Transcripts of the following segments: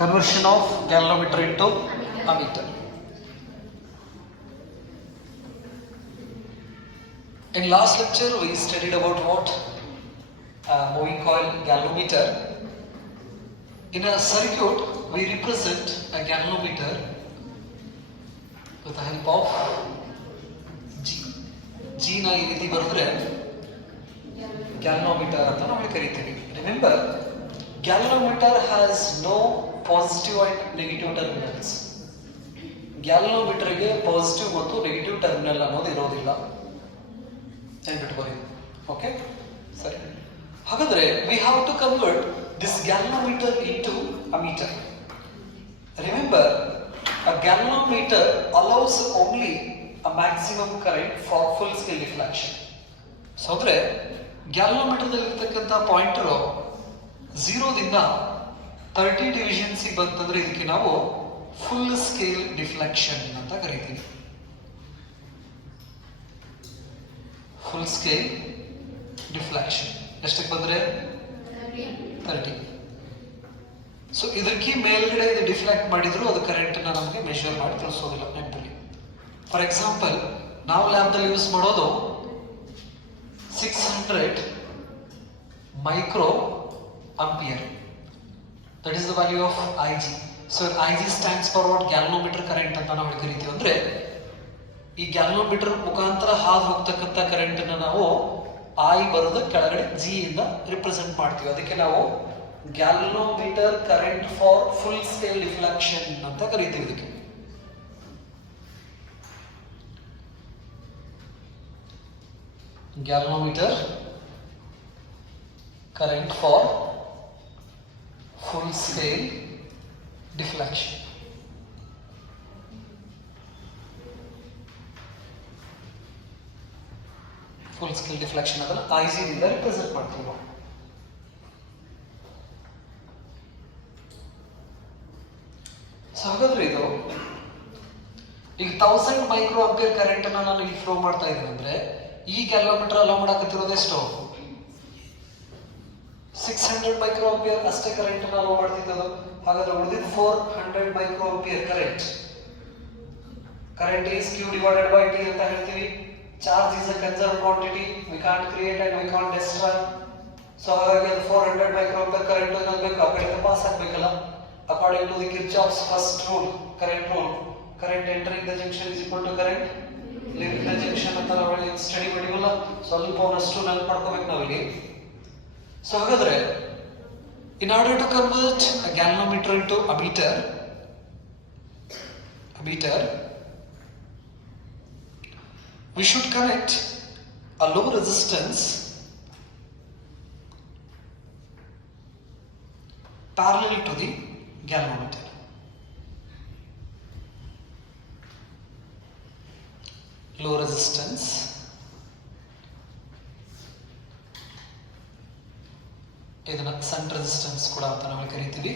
Conversion of galvanometer into ammeter. In last lecture we studied about what? Moving coil galvanometer. In a circuit we represent a galvanometer with the help of G. G na ee ರೀತಿ ಬರೆದ್ರೆ galvanometer ಅಂತ ನಾವು ಕರೀತೀವಿ. Remember, galvanometer has no positive and negative terminals. Galvanometer ಗೆ positive ಮತ್ತು negative terminal ಅನ್ನೋದು ಇರೋದಿಲ್ಲ. ನೆನ್ಪಿಟ್ಕೊಳ್ಳಿ. ಓಕೆ, ಸರಿ. ಹಾಗಾದ್ರೆ we have to convert this galvanometer into ammeter. Remember, a galvanometer allows only a maximum current for full scale deflection. So ಅಂದ್ರೆ galvanometer ದಲ್ಲಿ ಇರತಕ್ಕಂತ ಪಾಯಿಂಟರ್ 0 ದಿಂದ 30 ಡಿವಿಷನ್ಸ್ ಬಂತಂದ್ರೆ ಇದಕ್ಕೆ ನಾವು ಫುಲ್ ಸ್ಕೇಲ್ ಡಿಫ್ಲೆಕ್ಷನ್ ಅಂತ ಕರೀತೀವಿ. ಫುಲ್ ಸ್ಕೇಲ್ ಡಿಫ್ಲೆಕ್ಷನ್ ಎಷ್ಟಕ್ಕೆ ಬಂದ್ರೆ 30. ಸೊ ಇದಕ್ಕೆ ಮೇಲ್ಗಡೆ ಇದು ಡಿಫ್ಲೆಕ್ಟ್ ಮಾಡಿದ್ರು ಅದು ಕರೆಂಟ್ ಅನ್ನ ನಮಗೆ ಮೆಷರ್ ಮಾಡಿ ತಿಳಿಸೋದಿಲ್ಲ. ನೆನಪಲ್ಲಿ ಫಾರ್ ಎಕ್ಸಾಂಪಲ್ ನಾವು ಲ್ಯಾಬ್ದಲ್ಲಿ ಯೂಸ್ ಮಾಡೋದು 600 micro ampere. That is the value of Ig. So Ig stands for what? Galvanometer current ಅಂತ ನಾವು ಕರಿತೀವಿ. ಅಂದ್ರೆ ಈ ಗ್ಯಾಲ್ವನೋಮೀಟರ್ ಮುಖಾಂತರ ಹಾದು ಹೋಗ್ತಕ್ಕಂಥ ಕರೆಂಟ್ ಅನ್ನ ನಾವು I ಬರೋದು ಕೆಳಗಡೆ G ಇಂದ ರಿಪ್ರೆಸೆಂಟ್ ಮಾಡ್ತೀವಿ. ಅದಕ್ಕೆ ನಾವು galvanometer current for full scale deflection ಅಂತ ಕರಿತೀವಿ. ಇದಕ್ಕೆ galvanometer current for full scale deflection. Full scale deflection ಅದನ್ನ Ig ದಿಂದ ರಿಪ್ರೆಸೆಂಟ್ ಮಾಡ್ತೀವಿ ನಾವು. ಸೊ ಹಾಗಾದ್ರೆ ಇದು ಈಗ 1000 ಮೈಕ್ರೋ ಆಂಪಿಯರ್ ಕರೆಂಟ್ ಅನ್ನ ನಾನು ಇಲ್ಲಿ ಫ್ಲೋ ಮಾಡ್ತಾ ಇದ್ದೀನಿ ಅಂದ್ರೆ ಈ ಗ್ಯಾಲ್ವನೋಮೀಟರ್ ಅಲೋ ಮಾಡಕತ್ತಿರೋದು ಎಷ್ಟು? 600 ಮೈಕ್ರೋ ಆಂಪಿಯರ್ ಅಷ್ಟೇ ಕರೆಂಟ್ ಅನ್ನ ಅಲೋ ಮಾಡ್ತಿದ್ದದು. ಹಾಗಾದ್ರೆ ಉಳಿದಿದ್ದ 400 micro ampere current is Q divided by T ಅಂತ ಹೇಳ್ತೀವಿ. Charge is a conserve quantity, we can't create and we can't destroy. So ಹಾಗಾಗಿ ಅದು 400 ಮೈಕ್ರೋ ಆಂಪಿಯರ್ ಕರೆಂಟ್ ಅನ್ನಬೇಕು, ಆ ಕಡೆ ಪಾಸ್ ಆಗಬೇಕಲ್ಲ. According to the Kirchhoff's first rule, current entering the junction is equal to current leaving the junction ಅಂತ ನಾವು study ಮಾಡಿವಲ್ಲ, ಸ್ವಲ್ಪ ಅವನಷ್ಟು ನೆನಪು ಮಾಡ್ಕೋಬೇಕು ನಾವಿಲ್ಲಿ. ಸೊ ಹಾಗಾದ್ರೆ in order to convert a galvanometer into ammeter, we should connect a low resistance parallel to the galvanometer. Low resistance ಇದನ್ನ ಸನ್ resistance ಕೂಡ ಅಂತ ನಾವು ಕರಿತೀವಿ.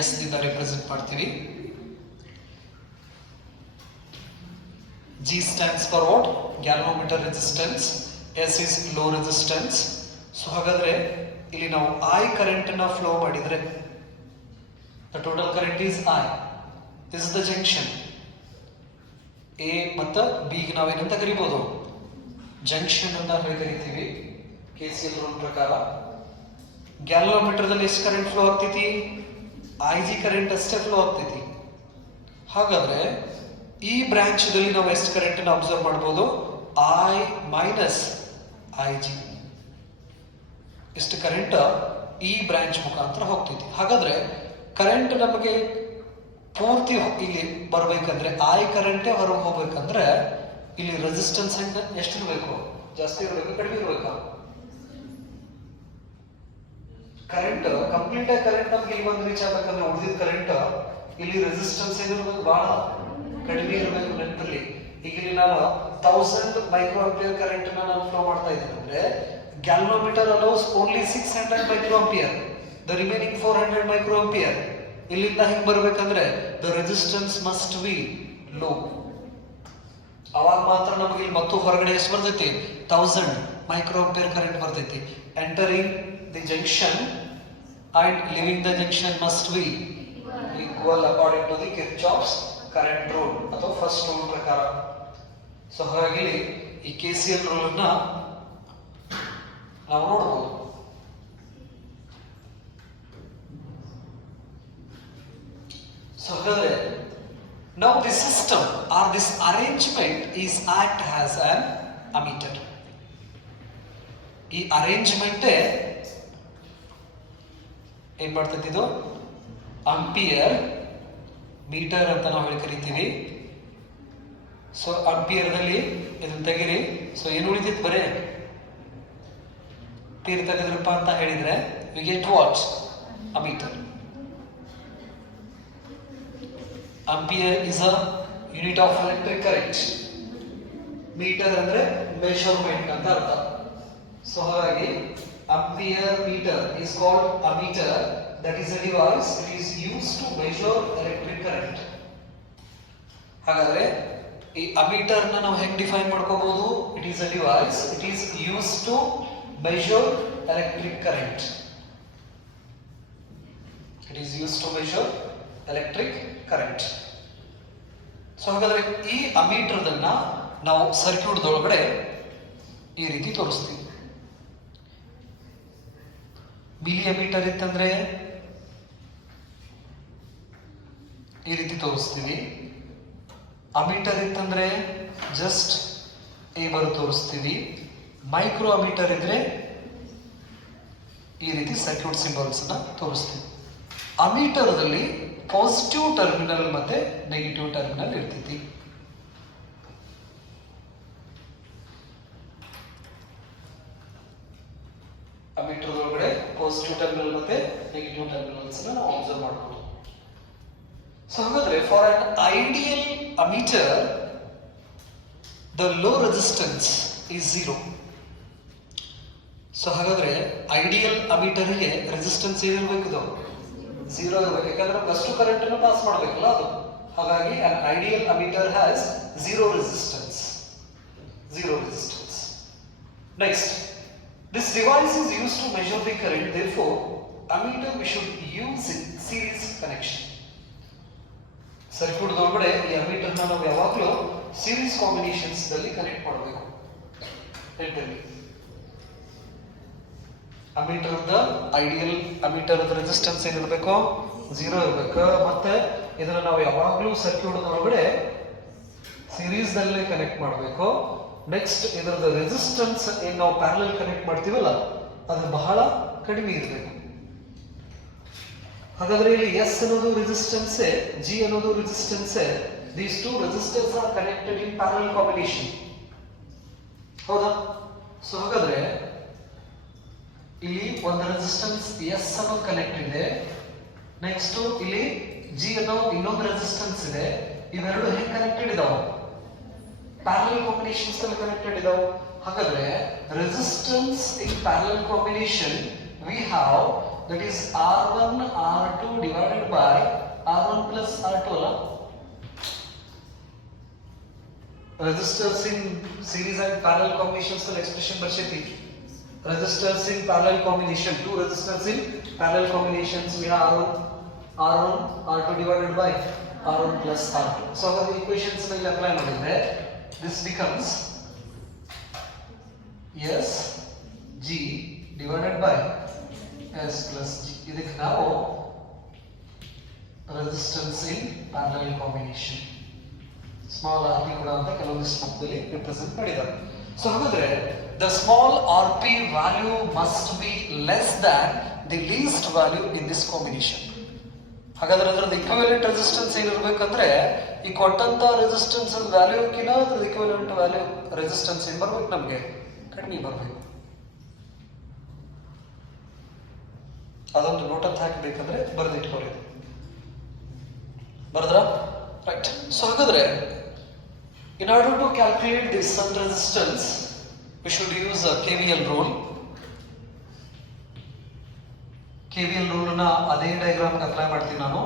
ಎಸ್ ದಿಂದ ರಿಪ್ರೆಸೆಂಟ್ ಮಾಡ್ತೀವಿ. G stands for what? Galvanometer resistance. S is low resistance. So ಹಾಗಾದ್ರೆ ಇಲ್ಲಿ ನಾವು I ಕರೆಂಟ್ ಅನ್ನ ಫ್ಲೋ ಮಾಡಿದ್ರೆ the total current is I. This is the junction. A ಮತ್ತು B ಗೆ ನಾವೇನಂತ ಕರಿಬಹುದು? ಜಂಕ್ಷನ್ ಅಂತ ಕರಿತೀವಿ KCL ರೂಲ್ ಪ್ರಕಾರ. ಗ್ಯಾಲ್ವನೋಮೀಟರ್ ದಲ್ಲಿ ಎಷ್ಟು ಕರೆಂಟ್ ಫ್ಲೋ ಆಗ್ತೈತಿ? Ig ಕರೆಂಟ್ ಅಷ್ಟೇ ಫ್ಲೋ ಆಗ್ತೈತಿ. ಹಾಗಾದ್ರೆ ಈ ಬ್ರಾಂಚ್ ದಲ್ಲಿ ನಾವು ಎಷ್ಟು ಕರೆಂಟ್ ಅನ್ನು ಅಬ್ಸರ್ವ್ ಮಾಡಬಹುದು? I minus Ig. ಎಷ್ಟು ಕರೆಂಟ್ ಈ ಬ್ರಾಂಚ್ ಮುಖಾಂತರ ಹೋಗ್ತೈತಿ. ಹಾಗಾದ್ರೆ ಕರೆಂಟ್ ನಮಗೆ ಪೂರ್ತಿ ಇಲ್ಲಿ ಬರ್ಬೇಕಂದ್ರೆ I ಕರೆಂಟೇ ಹೊರಗೆ ಹೋಗ್ಬೇಕಂದ್ರೆ ಇಲ್ಲಿ ರೆಸಿಸ್ಟೆನ್ಸ್ ಎಷ್ಟು ಇರಬೇಕು? ಜಾಸ್ತಿ ಇರಬೇಕು, ಕಡಿಮೆ ಇರಬೇಕಾ? ಕರೆಂಟ್ ಕಂಪ್ಲೀಟ್ ಆಗಿ ಕರೆಂಟ್ ನಮ್ಗೆ ಇಲ್ಲಿ ಒಂದು ರೀಚ್ ಆಗ್ಬೇಕಂದ್ರೆ ಉಳಿದಿದ್ದ ಕರೆಂಟ್ ಇಲ್ಲಿ ರೆಸಿಸ್ಟೆನ್ಸ್ ಏನಿರ್ಬೇಕು? ಬಹಳ ಕಡಿಮೆ ಇರಬೇಕು. ನೆನಪಲ್ಲಿ ಈಗ ಇಲ್ಲಿ ನಾನು 1000 ಮೈಕ್ರೋ ಆಂಪಿಯರ್ ಕರೆಂಟ್ ನಾನು ಫ್ಲೋ ಮಾಡ್ತಾ ಇದ್ದೇನೆ ಅಂದ್ರೆ galvanometer allows only 600 micro ampere. The remaining 400 micro ampere ಇಲ್ಲಿಂದ ಹಿಂಗ್ ಬರ್ಬೇಕಂದ್ರೆ the resistance must be low. ಅವಾಗ ಮಾತ್ರ ನಮಗೆ ಇಲ್ಲಿ ಮತ್ತು ಹೊರಗಡೆ ಎಷ್ಟು ಬರ್ತೈತಿ? 1000 ಮೈಕ್ರೋ ಆಂಪಿಯರ್ ಕರೆಂಟ್ ಬರ್ತೈತಿ. Entering the junction and leaving the junction must be equal according to the Kirchhoff's current rule ಅಥವಾ ಫಸ್ಟ್ ರೂಲ್ ಪ್ರಕಾರ. ಸೊ ಹಾಗಾಗಿ ಈ KCL ರೂಲ್ ಅನ್ನ ನಾವು ನೋಡಬಹುದು. ಸೊ ಹಾಗಾದ್ರೆ now this system or this arrangement is act as an ammeter. ಈ arrangement ಏನ್ ಮಾಡ್ತೈತಿ ಇದು ಆಂಪಿಯರ್ ಮೀಟರ್ ಅಂತ ನಾವು ಹೇಳಿ ಕರಿತೀವಿ. ಸೊ ಆಂಪಿಯರ್ದಲ್ಲಿ ಇದನ್ನ ತೆಗಿರಿ. ಸೊ ಏನು ಉಳಿದಿತ್ತು ಬರೇ ಪೀರ್ ತೆಗೆದ್ರಪ್ಪ ಅಂತ ಹೇಳಿದ್ರೆ we get what ammeter. Ampere is a unit of electric current. Meter ಅಂದ್ರೆ ಮೆಷರ್ಮೆಂಟ್ ಅಂತ ಅರ್ಥ. ಸೊ ಹಾಗಾಗಿ ampere meter is called ammeter. That is a device it is used to measure electric current. ಹಾಗಾದ್ರೆ ಈ ammeter ನ ನಾವು ಹೆಂಗ್ define ಮಾಡ್ಕೋಬಹುದು? It is a device it is used to measure electric current. It is used to measure electric current. So ಹಾಗಾದ್ರೆ ಈ ammeter ದನ್ನ ನಾವು circuit ದೊಳಗಡೆ ಈ ರೀತಿ ತೋರಿಸ್ತೀವಿ. ಮಿಲಿ ಅಮೀಟರ್ ಇತ್ತಂದ್ರೆ ಈ ರೀತಿ ತೋರಿಸ್ತೀವಿ. ಅಮೀಟರ್ ಇತ್ತಂದ್ರೆ ಜಸ್ಟ್ ಈ ಬರು ತೋರಿಸ್ತೀವಿ. ಮೈಕ್ರೋ ಅಮೀಟರ್ ಇದ್ರೆ ಈ ರೀತಿ ಸರ್ಕ್ಯೂಟ್ ಸಿಂಬಲ್ಸ್ ನ ತೋರಿಸ್ತೀವಿ. ಅಮೀಟರ್ದಲ್ಲಿ ಪಾಸಿಟಿವ್ ಟರ್ಮಿನಲ್ ಮತ್ತೆ ನೆಗೆಟಿವ್ ಟರ್ಮಿನಲ್ ಇರ್ತೈತಿ. ಅಮೀಟರ್ ಒಳಗಡೆ ಪಾಸಿಟಿವ್ ಟರ್ಮಿನಲ್ ಮತ್ತೆ ನೆಗೆಟಿವ್ ಟರ್ಮಿನಲ್ಸ್ ನಾವು ಅಬ್ಸರ್ವ್ ಮಾಡಬಹುದು. ಸೊ ಹಾಗಾದ್ರೆ for an ideal ammeter the low resistance is 0. So ಹಾಗಾದ್ರೆ ಐಡಿಯಲ್ ಅಮೀಟರ್ಗೆ ರೆಸಿಸ್ಟೆನ್ಸ್ ಏನಿರಬೇಕು? 0 ಇರಬೇಕು. ಯಾಕಂದ್ರೆ ಅಷ್ಟು ಕರೆಂಟ್ ಅನ್ನು ಪಾಸ್ ಮಾಡಬೇಕಲ್ಲ ಅದು. ಹಾಗಾಗಿ an ideal ammeter has 0 resistance. Next, this device is used to measure the current. Therefore, ammeter we should use in series connection. Circuit ಒಳಗಡೆ ಈ ಅಮೀಟರ್ ನ ನಾವು ಯಾವಾಗಲೂ ಸೀರೀಸ್ ಕಾಂಬಿನೇಷನ್ಸ್ ದಲ್ಲಿ ಕನೆಕ್ಟ್ ಮಾಡಬೇಕು. Ammeter the ideal ammeter resistance ಏನಿರಬೇಕು? 0 ಇರಬೇಕು. ಮತ್ತೆ ಇದನ್ನ ನಾವು ಯಾವಾಗಲೂ ಸರ್ಕ್ಯೂಟ್ ಒಳಗಡೆ ಸೀರೀಸ್ ದಲ್ಲಿ ಕನೆಕ್ಟ್ ಮಾಡಬೇಕು. ನೆಕ್ಸ್ಟ್ ಇದರದ ರೆಸಿಸ್ಟೆನ್ಸ್ ಏನ್ ನಾವು ಪ್ಯಾರಲಲ್ ಕನೆಕ್ಟ್ ಮಾಡ್ತೀವಲ್ಲ ಅದು ಬಹಳ ಕಡಿಮೆ ಇರಬೇಕು. ಹಾಗಾದ್ರೆ ಇಲ್ಲಿ ಎಸ್ ಅನ್ನೋದು ರೆಸಿಸ್ಟೆನ್ಸ್, ಜಿ ಅನ್ನೋದು resistance. These two resistance are connected in parallel combination. ಹೌದಾ? ಸೊ ಹಾಗಾದ್ರೆ ಇಲ್ಲಿ ಒಂದು ರೆಸಿಸ್ಟೆನ್ಸ್ ಎಸ್ ಅನ್ನೋದು ಕನೆಕ್ಟ್ ಇದೆ. ನೆಕ್ಸ್ಟ್ ಇಲ್ಲಿ ಜಿ ಅನ್ನೋ ಇನ್ನೊಂದು ರೆಸಿಸ್ಟೆನ್ಸ್ ಇದೆ. ಇವೆರಡು ಹೆಂಗ್ ಕನೆಕ್ಟೆಡ್ ಇದಾವೆ? ಪ್ಯಾರಲಲ್ ಕಾಂಬಿನೇಷನ್ಸ್ ಅಲ್ಲಿ ಕನೆಕ್ಟೆಡ್ ಇದಾವೆ. ಹಾಗಾದ್ರೆ resistance in parallel combination we have that is R1 R2 divided by R1 plus R2 ಅಲ್ಲ. resistors in series and parallel combinations ನ expression ಬರ್ಸೈತಿ. resistors in parallel combination, two resistors in parallel combinations we have R1 R2 divided by R1 plus R2. so the equations ನ ಇಲ್ಲಿ apply ಮಾಡಿದ್ರೆ this becomes S G divided by S plus G. ಇದಕ್ಕೆ ನಾವು resistance in parallel combination small rp ಕೂಡ ಅಂತ ಕೆಲವೊಂದಿಷ್ಟು ಪದದಲ್ಲಿ represent ಮಾಡಿದ್ದಾರೆ. ಸೊ ಹಾಗಾದ್ರೆ the small rp value must be less than the least value in this combination. ಹಾಗಾದ್ರೆ ಅದರ equivalent resistance ಏನಿರಬೇಕಂದ್ರೆ ಈ ಕೊಟ್ಟಂತ ರೆಸಿಸ್ಟೆನ್ಸ್ ವ್ಯಾಲ್ಯೂ ಕಿಂತ ಅದರ equivalent ವ್ಯಾಲ್ಯೂ ರೆಸಿಸ್ಟೆನ್ಸ್ ಏನ್ ಬರ್ಬೇಕು? ನಮಗೆ ಕಡಿಮೆ ಬರಬೇಕು. ಅದೊಂದು ನೋಟ್ ಅಂತ ಹಾಕಬೇಕಂದ್ರೆ ಬರೆದಿಟ್ಕೊಳ್ಳಿ. ಬರೆದ್ರ? ರೈಟ್. ಸೊ ಹಾಗಾದ್ರೆ in order to calculate this sun resistance we should use a KVL rule. KVL rule ನ ಅದೇ ಡಯಾಗ್ರಾಮ್ ಗೆ ಅಪ್ಲೈ ಮಾಡ್ತೀನಿ ನಾನು.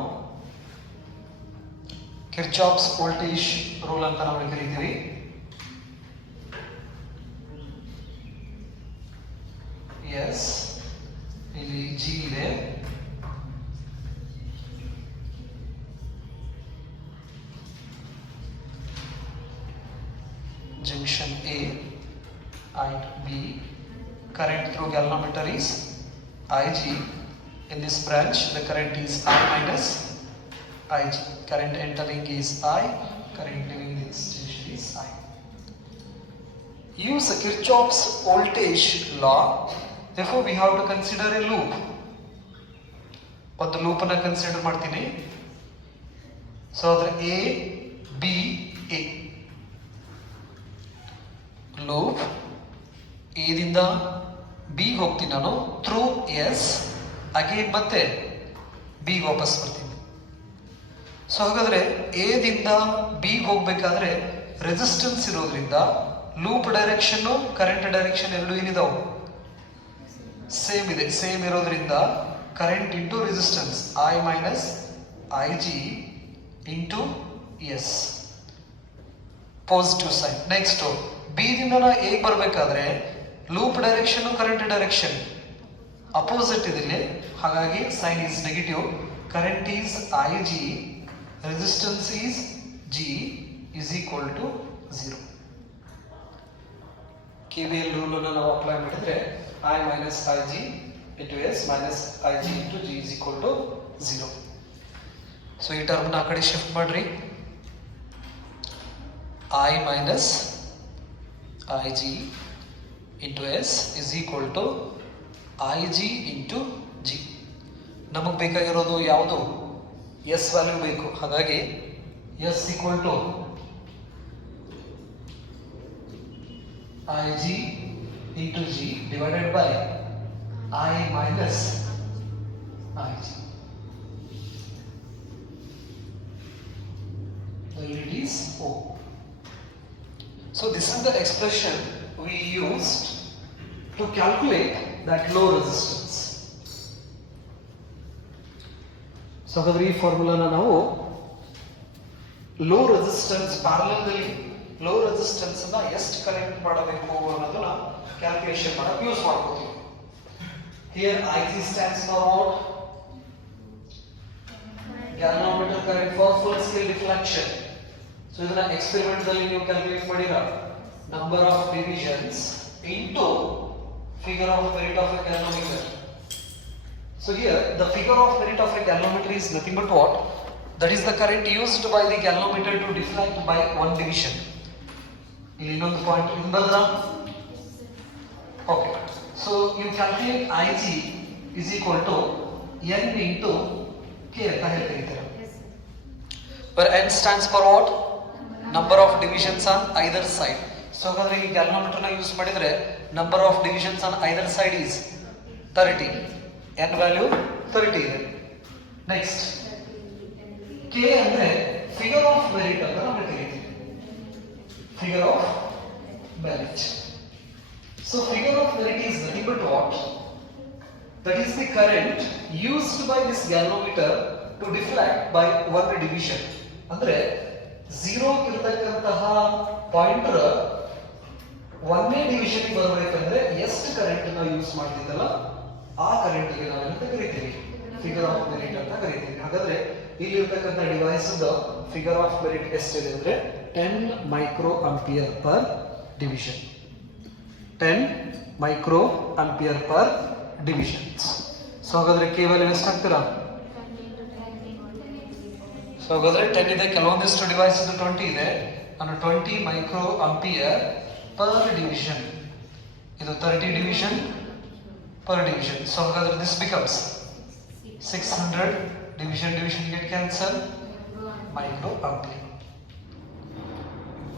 ಕಿರ್ಚಾಫ್ಸ್ ವೋಲ್ಟೇಜ್ ರೂಲ್ ಅಂತ ನಾವು ಕರೀತೀವಿ. ಎಸ್ ಇಲ್ಲಿ G ಇದೆ, junction A and B. Current through galvanometer is Ig. In this branch, the current is I minus Ig. Current entering is I, current leaving this junction is I. Use Kirchhoff's voltage law. Therefore, we have to consider a loop. ಒಂದು ಲೂಪನ್ನು consider ಮಾಡ್ತೀನಿ. So ಅದರ A B A loop ಎದಿಂದ B ಹೋಗ್ತೀನಿ ನಾನು through S again ಮತ್ತೆ B ವಾಪಸ್ ಬರ್ತೀನಿ. ಸೊ ಹಾಗಾದ್ರೆ ಎದಿಂದ ಬಿ ಹೋಗ್ಬೇಕಾದ್ರೆ ರೆಸಿಸ್ಟೆನ್ಸ್ ಇರೋದ್ರಿಂದ ಲೂಪ್ ಡೈರೆಕ್ಷನ್ ಕರೆಂಟ್ ಡೈರೆಕ್ಷನ್ ಎರಡು ಏನಿದಾವು ಸೇಮ್ ಇದೆ. ಸೇಮ್ ಇರೋದ್ರಿಂದ current into resistance I minus I G into S positive sign. Next B ದಿಂದ ನಾ ಎ ಬರಬೇಕಾದ್ರೆ loop direction current direction opposite ಇದೆ, ಹಾಗಾಗಿ sign is negative. Current is I G, resistance is G is equal to 0. KVL rule ಅನ್ನು ನಾವು apply ಮಾಡಿದ್ರೆ I minus Ig into S minus Ig into G is equal to 0. So ಈ term ನ ಆ ಕಡೆ shift ಮಾಡ್ರಿ. I minus Ig into S is equal to Ig into G. ನಮಗೆ ಬೇಕಾಗಿರೋದು ಯಾವುದು? S ವ್ಯಾಲ್ಯೂ ಬೇಕು. ಹಾಗಾಗಿ S equal to Ig into G divided by I minus Ig. The unit is O. So this is the expression we used to calculate that low resistance. So ಹಾಗಾದ್ರೆ ಈ ಫಾರ್ಮುಲಾನ ನಾವು low resistance parallel low resistance ಅನ್ನ ಎಷ್ಟು connect ಮಾಡಬೇಕು ಅನ್ನೋದನ್ನ calculation ಮಾಡಕ್ಕೆ use ಮಾಡ್ಕೋತೀವಿ. Here Ig stands for what? Galvanometer current for full scale deflection. So ಇದನ್ನ ಎಕ್ಸ್ಪೆರಿಮೆಂಟ್ ದಲ್ಲಿ ನೀವು ಕ್ಯಾಲ್ಕುಲೇಟ್ ಮಾಡಿರ number of divisions into figure of merit of a galvanometer. So here the figure of merit of a galvanometer is nothing but what? That is the current used by the galvanometer to deflect by one division. ಇಲ್ಲಿ ಇನ್ನೊಂದು point ಇಂಬಲ್ರಾ. Okay. So you calculate Ig is equal to N into K ಅಂತ ಹೇಳ್ತಿರ್ತೀರಾ. Where N stands for what? Number of divisions on either side. So ಹಾಗಾದ್ರೆ ಈ galvanometer ನ use ಮಾಡಿದ್ರೆ number of divisions on either side is 30. N value 30 ಇದೆ. Next K ಅಂದ್ರೆ figure of merit ಅಂತ ನಾವು ಕರೀತೀವಿ. Figure of merit. So figure of merit is nothing but what? That is the current used by this galvanometer to deflect by one division. ಅಂದ್ರೆ 0 ಇರತಕ್ಕಂತಹ pointer ಒಂದೇ division ಬರಬೇಕಂದ್ರೆ ಎಷ್ಟು current ನಾವು ಯೂಸ್ ಮಾಡ್ತಿದ್ದಲ್ಲ ಆ ಕರೆಂಟ್ ಗೆ ನಾವು ಅಂತ ಕರಿತೀವಿ ಫಿಗರ್ ಆಫ್ ಮೆರಿಟ್ ಅಂತ ಕರಿತೀವಿ. ಹಾಗಾದ್ರೆ ಇಲ್ಲಿ ಇರತಕ್ಕಂತ ಡಿವೈಸ್ ಫಿಗರ್ ಆಫ್ ಮೆರಿಟ್ ಎಷ್ಟಿದೆ ಅಂದ್ರೆ 10 micro ampere per division. 10 micro ampere per divisions. So ಹಾಗಾದ್ರೆ ಕೇವಲ ಎಷ್ಟಾಗ್ತೀರಾ? ಸೊ ಹಾಗಾದ್ರೆ 10 ಇದೆ, ಕೆಲವೊಂದಿಷ್ಟು ಡಿವೈಸ್ 20 ಇದೆ. ನಾನು 20 ಮೈಕ್ರೋ ಆಂಪಿಯರ್ ಪರ್ ಡಿವಿಷನ್, ಇದು 30 ಡಿವಿಷನ್ per division. So ಹಾಗಾದ್ರೆ this becomes 600 division get cancel micro ampere.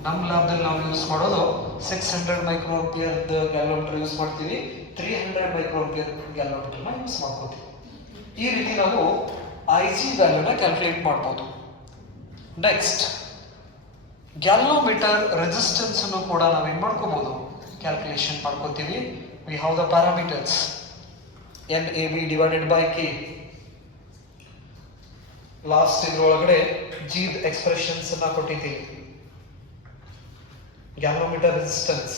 ನಮ್ಮ ಲ್ಯಾಬ್ದಲ್ಲಿ ನಾವು ಯೂಸ್ ಮಾಡೋದು 600 ಮೈಕ್ರೋ ಆಂಪಿಯರ್ ಗ್ಯಾಲೋಮೀಟರ್ ಯೂಸ್ ಮಾಡ್ತೀವಿ, 300 ಮೈಕ್ರೋ ಆಂಪಿಯರ್ ಗ್ಯಾಲೋಮೀಟರ್ ನ ಯೂಸ್ ಮಾಡ್ಕೋತೀವಿ. ಈ ರೀತಿ ನಾವು Ig ವ್ಯಾಲ್ಯೂನ ಕ್ಯಾಲ್ಕುಲೇಟ್ ಮಾಡಬಹುದು. ನೆಕ್ಸ್ಟ್ ಗ್ಯಾಲೋಮೀಟರ್ ರೆಸಿಸ್ಟೆನ್ಸ್ ಅನ್ನು ಕೂಡ ನಾವು ಏನು ಮಾಡ್ಕೋಬಹುದು, ಕ್ಯಾಲ್ಕುಲೇಷನ್ ಮಾಡ್ಕೋತೀವಿ. We have the parameters NAB divided by K. Last ಇದ್ರೊಳಗಡೆ G ಎಕ್ಸ್ಪ್ರೆಷನ್ಸ್ ಅನ್ನ ಕೊಟ್ಟಿದ್ದೀವಿ. Galvanometer resistance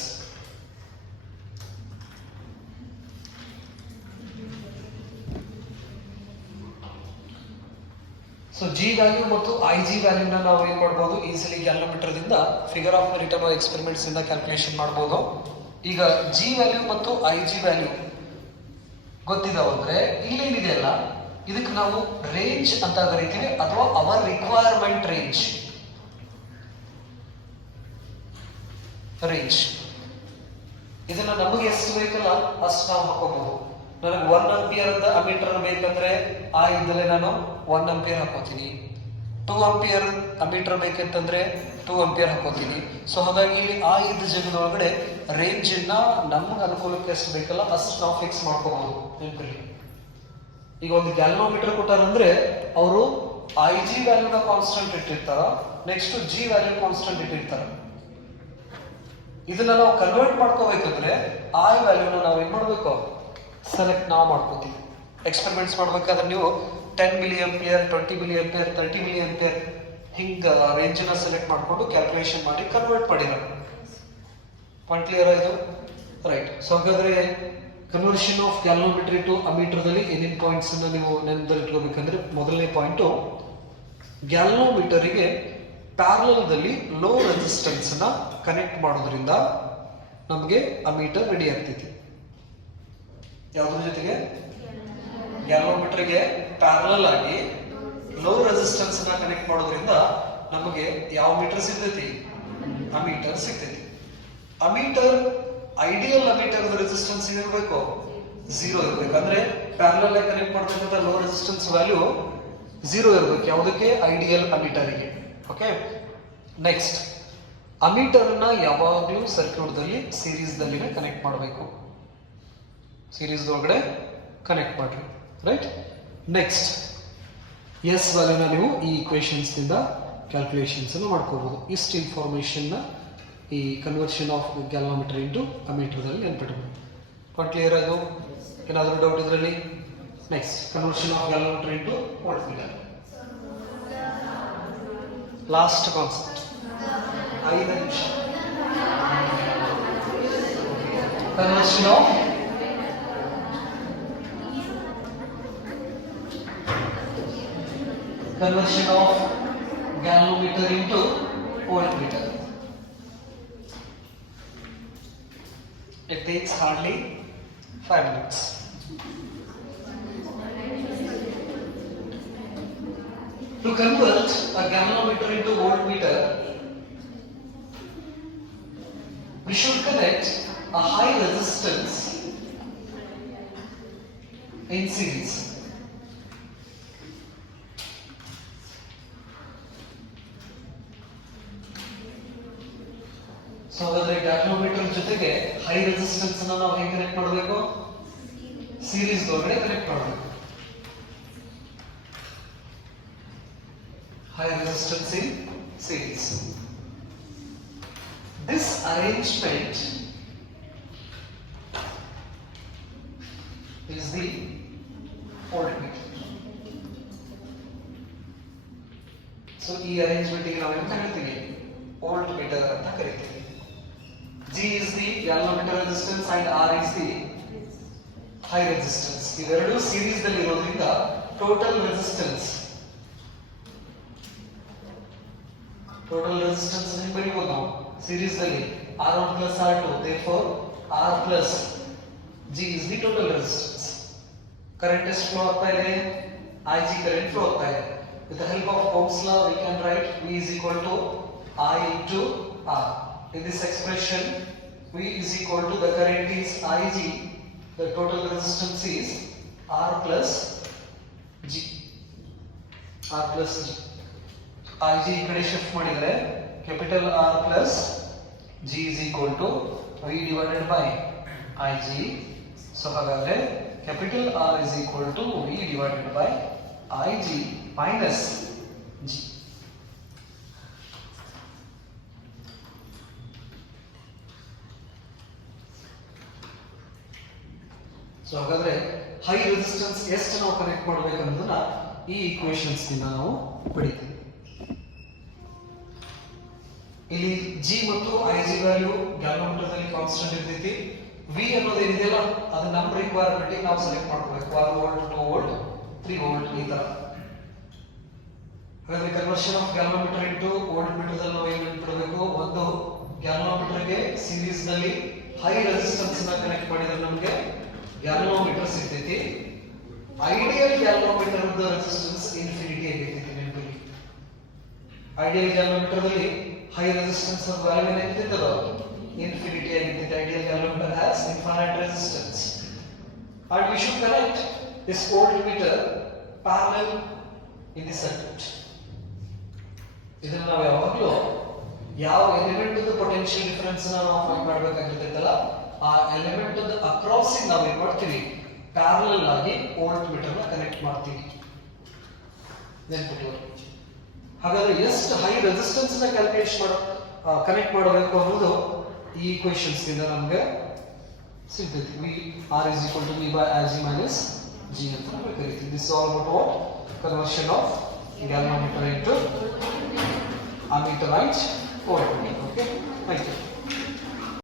so G value ಮತ್ತು ಐ ಜಿ ವ್ಯಾಲ್ಯೂನ ನಾವು ಏನ್ ಮಾಡ್ಬೋದು, ಈಸಿಲಿ ಗ್ಯಾಲೋಮೀಟರ್ ದಿಂದ ಫಿಗರ್ ಆಫ್ ಮೆರಿಟ್ ಅನ್ನೋ ಎಕ್ಸ್ಪೆರಿಮೆಂಟ್ಸ್ ಇಂದ ಕ್ಯಾಲ್ಕುಲೇಷನ್ ಮಾಡ್ಬೋದು. ಈಗ ಜಿ ವ್ಯಾಲ್ಯೂ ಮತ್ತು ಐ ಜಿ ವ್ಯಾಲ್ಯೂ ಗೊತ್ತಿದಾವಂದ್ರೆ ಇಲ್ಲೇನಿದೆಯಲ್ಲ ಇದಕ್ಕೆ ನಾವು ರೇಂಜ್ ಅಂತ ಕರಿತೀವಿ, ಅಥವಾ ಅವರ್ ರಿಕ್ವೈರ್ಮೆಂಟ್ ರೇಂಜ್. ಇದನ್ನ ನಮಗೆ ಎಷ್ಟು ಬೇಕಲ್ಲ ಅಷ್ಟು ನಾವು ಹಾಕೋಬಹುದು. ನನಗೆ 1 ಆಂಪಿಯರ್ ಅಂತ ಅಮೀಟರ್ ಬೇಕಂದ್ರೆ ಆ ಇದ್ದಲೇ ನಾನು 1 ಆಂಪಿಯರ್ ಹಾಕೋತೀನಿ. 2 ಆಂಪಿಯರ್ ಅಮೀಟರ್ ಬೇಕಂತಂದ್ರೆ 2 ಆಂಪಿಯರ್ ಹಾಕೋತೀನಿ. ಸೊ ಹಾಗಾಗಿ ಆ ಇದ್ದ ಜಾಗದೊಳಗಡೆ ರೇಂಜ್ ನ ನಮ್ಗೆ ಅನುಕೂಲಕ್ಕೆ ಎಷ್ಟು ಬೇಕಲ್ಲ ಅಷ್ಟು ನಾವು ಫಿಕ್ಸ್ ಮಾಡ್ಕೋಬಹುದು. ನೆನಪಿರಲಿ, ಈಗ ಒಂದು ಗ್ಯಾಲೋಮೀಟರ್ ಕೊಟ್ಟಾರಂದ್ರೆ ಅವರು ಐ ಜಿ ವ್ಯಾಲ್ಯೂನ ಕಾನ್ಸ್ಟೆಂಟ್ ಇಟ್ಟಿರ್ತಾರ, ನೆಕ್ಸ್ಟ್ ಜಿ ವ್ಯಾಲ್ಯೂ ಕಾನ್ಸ್ಟೆಂಟ್ ಇಟ್ಟಿರ್ತಾರ. ಇದನ್ನ ನಾವು ಕನ್ವರ್ಟ್ ಮಾಡ್ಕೋಬೇಕಂದ್ರೆ ಐ ವ್ಯಾಲ್ಯೂನ ನಾವು ಏನ್ ಮಾಡ್ಬೇಕು, ಸೆಲೆಕ್ಟ್ ನಾವು ಮಾಡ್ಕೋತೀವಿ. ಎಕ್ಸ್ಪೆರಿಮೆಂಟ್ಸ್ ಮಾಡ್ಬೇಕಾದ್ರೆ ನೀವು 10 milli ampere, 20 milli ampere, 30 milli ampere ಹಿಂಗ ರೇಂಜ್ ನ ಸೆಲೆಕ್ಟ್ ಮಾಡ್ಕೊಂಡು ಕ್ಯಾಲ್ಕುಲೇಷನ್ ಮಾಡಿ ಕನ್ವರ್ಟ್ ಮಾಡಿರ. ಪಾಯಿಂಟ್ ಕ್ಲಿಯರ್ ಆಯ್ತು, ರೈಟ್. ಸೊ ಹಾಗಾದ್ರೆ conversion of galvanometer to ammeter ದಲ್ಲಿ ಏನೇನು ಪಾಯಿಂಟ್ಸ್ ಅನ್ನ ನೀವು ನೆನಪಲ್ಲಿ ಇಟ್ಕೋಬೇಕಂದ್ರೆ, ಮೊದಲನೇ ಪಾಯಿಂಟ್ ಗ್ಯಾಲೋಮೀಟರಿಗೆ ಪ್ಯಾರಲಲ್ ದಲ್ಲಿ ಲೋ ರೆಸಿಸ್ಟೆನ್ಸ್ ನ ಕನೆಕ್ಟ್ ಮಾಡೋದ್ರಿಂದ ನಮಗೆ ಅಮೀಟರ್ ರೆಡಿ ಆಗ್ತೈತಿ. ಯಾವುದ್ರ ಜೊತೆಗೆ? ಗ್ಯಾಲೋಮೀಟರ್ಗೆ ಪ್ಯಾರಲಲ್ ಆಗಿ ಲೋ ರೆಸಿಸ್ಟೆನ್ಸ್ ನ ಕನೆಕ್ಟ್ ಮಾಡೋದ್ರಿಂದ ನಮಗೆ ಯಾವ ಮೀಟರ್ ಸಿಗ್ತೈತಿ? ಅಮೀಟರ್ ಸಿಗ್ತೈತಿ. ಅಮೀಟರ್ ಐಡಿಯಲ್ ಅಮೀಟರ್ ರೆಸಿಸ್ಟೆನ್ಸ್ ಏನಿರ್ಬೇಕು? 0 ಇರ್ಬೇಕು. ಅಂದ್ರೆ ಪ್ಯಾರಲಲ್ ಆಗಿ ಕನೆಕ್ಟ್ ಮಾಡ್ತಕ್ಕಂಥ ಲೋ ರೆಸಿಸ್ಟೆನ್ಸ್ ವ್ಯಾಲ್ಯೂ 0 ಇರ್ಬೇಕು. ಯಾವುದಕ್ಕೆ? ಐಡಿಯಲ್ ಅಮೀಟರ್ಗೆ. ಓಕೆ, ನೆಕ್ಸ್ಟ್ ಅಮೀಟರ್ ನ ಯಾವಾಗಲೂ ಸರ್ಕ್ಯೂಟ್ ದಲ್ಲಿ ಸೀರೀಸ್ ದಲ್ಲಿ ಕನೆಕ್ಟ್ ಮಾಡಬೇಕು. ಸೀರೀಸ್ ಒಳಗಡೆ ಕನೆಕ್ಟ್ ಮಾಡ್ರಿ, ರೈಟ್. ನೆಕ್ಸ್ಟ್ ಎಸ್ ವ್ಯಾಲ್ಯೂನ ನೀವು ಈ ಈಕ್ವೇಶನ್ಸ್ ನಿಂದ ಕ್ಯಾಲ್ಕುಲೇಷನ್ಸ್ ಅನ್ನು ಮಾಡ್ಕೋಬಹುದು. ಇಷ್ಟು ಇನ್ಫಾರ್ಮೇಶನ್ ನ ಈ conversion of galvanometer into ammeter ದಲ್ಲಿ ನೆನ್ಪಿಡಬಹುದು. ಪಾಯಿಂಟ್ ಕ್ಲಿಯರ್ ಆಯ್ತು? ಏನಾದರೂ ಡೌಟ್ ಇದರಲ್ಲಿ? Next conversion of galvanometer into volt meter. Last concept, 5 ನಿಮಿಷ. Conversion of galvanometer into voltmeter. It takes hardly 5 minutes. To convert a galvanometer into voltmeter, we should connect a high resistance in series. So ಹಾಗಾದ್ರೆ galvanometer ಜೊತೆಗೆ high resistance ಅನ್ನು ನಾವು ಹೇಗೆ connect ಮಾಡಬೇಕು? Series ಒಳಗಡೆ connect ಮಾಡಬೇಕು. High resistance in series. This arrangement is the voltmeter. So ಈ arrangement ಗೆ ನಾವು ಏನು ಕರೀತೀವಿ? ವೋಲ್ಟ್ಮೀಟರ್ ಅಂತ ಕರೀತೀವಿ. G is the galvanometer resistance and R is the high resistance. ಇವೆರಡು ಸೀರೀಸ್ ದಲ್ಲಿ ಇರೋದ್ರಿಂದ ಟೋಟಲ್ ರೆಸಿಸ್ಟೆನ್ಸ್ ಏನು ಬರೀಬಹುದು ನಾವು ಸೀರೀಸ್ ದಲ್ಲಿ? R1 plus R2, therefore R plus G is the total resistance. Current ಎಷ್ಟು ಫ್ಲೋ ಆಗ್ತಾ ಇದೆ? IG ಕರೆಂಟ್ ಫ್ಲೋ ಆಗ್ತಾ ಇದೆ. With the help of Ohm's law we can write V is equal to I into R. In this expression, V is equal to the current is Ig, the total resistance is R plus G. R plus G. Ig ಈ ಕಡೆ shift ಮಾಡಿದರೆ capital R plus G is equal to V divided by Ig. So ಹಾಗಾದ್ರೆ capital R is equal to V divided by Ig minus G. So ಹಾಗಾದ್ರೆ high resistance ಎಷ್ಟು ನಾವು connect ಮಾಡಬೇಕು ಅನ್ನೋದನ್ನ ಈ ಈಕ್ವೇಶನ್ಸ್ ನಿಂದ ನಾವು ಪಡಿತೀವಿ. ಇಲ್ಲಿ G ಮತ್ತು Ig ವ್ಯಾಲ್ಯೂ ಗ್ಯಾಲೋಮೀಟರ್ ದಲ್ಲಿ ಕಾನ್ಸ್ಟೆಂಟ್ ಇರ್ತೈತಿ. V ಅನ್ನೋದು ಏನಿದೆಯಲ್ಲ ಅದು ನಮ್ಮ ರಿಕ್ವೈರ್ಮೆಂಟ್ ಗೆ ನಾವು ಸೆಲೆಕ್ಟ್ ಮಾಡ್ಕೋಬೇಕು. 1 ವೋಲ್ಟ್, 2 ವೋಲ್ಟ್, 3 ವೋಲ್ಟ್ ಈ ತರ. ಹಾಗಾದ್ರೆ conversion of galvanometer into volt meter ದಲ್ಲಿ ನಾವು ಏನು ನೆನಪಿಡಬೇಕು, ಒಂದು ಗ್ಯಾಲೋಮೀಟರ್ಗೆ ಸೀರೀಸ್ ನಲ್ಲಿ ಹೈ ರೆಸಿಸ್ಟೆನ್ಸ್ ನ ಕನೆಕ್ಟ್ ಮಾಡಿದ್ರೆ ನಮಗೆ ಗ್ಯಾಲೋಮೀಟರ್ ಸಿಗ್ತೈತಿ. ಐಡಿಯಲ್ ಗ್ಯಾಲೋಮೀಟರ್ ರೆಸಿಸ್ಟೆನ್ಸ್ ಇನ್ಫಿನಿಟಿ ಆಗೈತಿ ನೆನಪಿಡಿ. ಐಡಿಯಲ್ ಗ್ಯಾಲೋಮೀಟರ್ ದಲ್ಲಿ ಹೈ ರೆಸಿಸ್ಟೆನ್ಸ್ ವ್ಯಾಲ್ಯೂ ಏನಾಗ್ತಿದ್ದೋ ಇನ್ಫಿನಿಟಿ ಆಗಿರ್ತೈತಿ. Ideal galvanometer has infinite resistance and we should connect this voltmeter parallel in the circuit. ಇದನ್ನ ನಾವು ಯಾವಾಗಲೂ ಯಾವ ಎಲಿಮೆಂಟ್ ಪೊಟೆನ್ಷಿಯಲ್ ಡಿಫರೆನ್ಸ್ ನಾವು ಫೈಂಡ್ ಮಾಡಬೇಕಾಗಿರ್ತೈತಲ್ಲ, ಆ ಎಲಿಮೆಂಟ್ ಅಕ್ರಾಸ್ ನಾವು ಏನ್ ಮಾಡ್ತೀವಿ, ಪ್ಯಾರಲಲ್ ಆಗಿ ವೋಲ್ಟ್ ಮೀಟರ್ ನ ಕನೆಕ್ಟ್ ಮಾಡ್ತೀವಿ. ನೆನಪಿಟ್ಕೊಳ್ಳಿ. ಹಾಗಾದ್ರೆ ಎಷ್ಟು ಹೈ ರೆಸಿಸ್ಟೆನ್ಸ್ ನ ಕನೆಕ್ಟ್ ಮಾಡಬೇಕು ಅನ್ನೋದು ಈ ಈಕ್ವೇಷನ್ಸ್ ಇಂದ ನಮಗೆ ಸಿಗ್ತೈತಿ. V R is equal to V by R G minus G ಅಂತ ನಾವು ಕರಿತೀವಿ. This all about what conversion of galvanometer into ammeter right voltmeter. Okay.